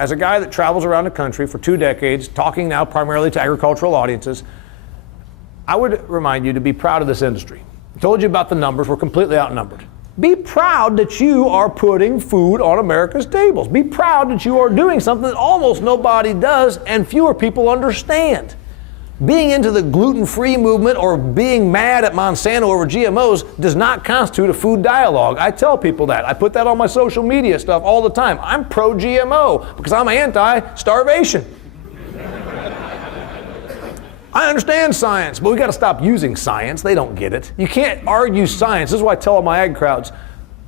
as a guy that travels around the country for 2 decades, talking now primarily to agricultural audiences, I would remind you to be proud of this industry. I told you about the numbers. We're completely outnumbered. Be proud that you are putting food on America's tables. Be proud that you are doing something that almost nobody does and fewer people understand. Being into the gluten-free movement or being mad at Monsanto over GMOs does not constitute a food dialogue. I tell people that. I put that on my social media stuff all the time. I'm pro-GMO because I'm anti-starvation. I understand science, but we got to stop using science. They don't get it. You can't argue science. This is why I tell all my ag crowds.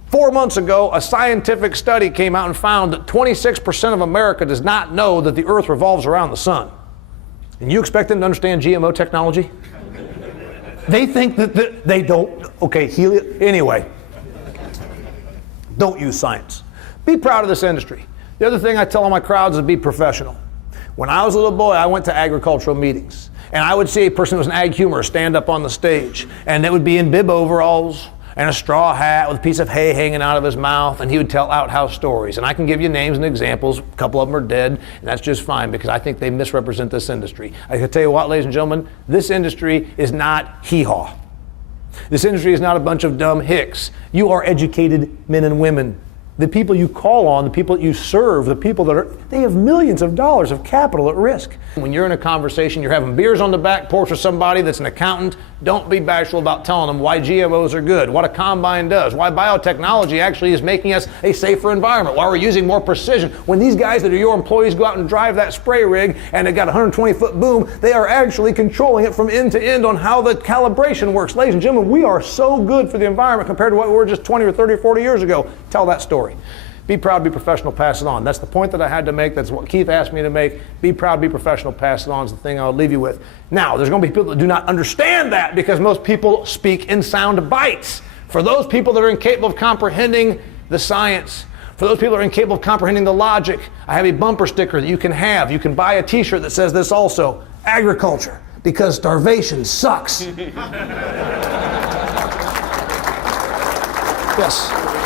4 months ago, a scientific study came out and found that 26% of America does not know that the earth revolves around the sun. And you expect them to understand GMO technology? They think that they don't. Okay, anyway. Don't use science. Be proud of this industry. The other thing I tell all my crowds is be professional. When I was a little boy, I went to agricultural meetings. And I would see a person who was an ag humorist stand up on the stage. And they would be in bib overalls and a straw hat with a piece of hay hanging out of his mouth, and he would tell outhouse stories. And I can give you names and examples. A couple of them are dead, and that's just fine because I think they misrepresent this industry. I can tell you what, ladies and gentlemen, this industry is not hee-haw. This industry is not a bunch of dumb hicks. You are educated men and women. The people you call on, the people that you serve, the people they have millions of dollars of capital at risk. When you're in a conversation, you're having beers on the back porch with somebody that's an accountant, don't be bashful about telling them why GMOs are good, what a combine does, why biotechnology actually is making us a safer environment, why we're using more precision. When these guys that are your employees go out and drive that spray rig and they got a 120-foot boom, they are actually controlling it from end to end on how the calibration works. Ladies and gentlemen, we are so good for the environment compared to what we were just 20 or 30 or 40 years ago. Tell that story. Be proud, be professional, pass it on. That's the point that I had to make. That's what Keith asked me to make. Be proud, be professional, pass it on is the thing I'll leave you with. Now, there's going to be people that do not understand that because most people speak in sound bites. For those people that are incapable of comprehending the science, for those people that are incapable of comprehending the logic, I have a bumper sticker that you can have. You can buy a t-shirt that says this also, agriculture, because starvation sucks. Yes.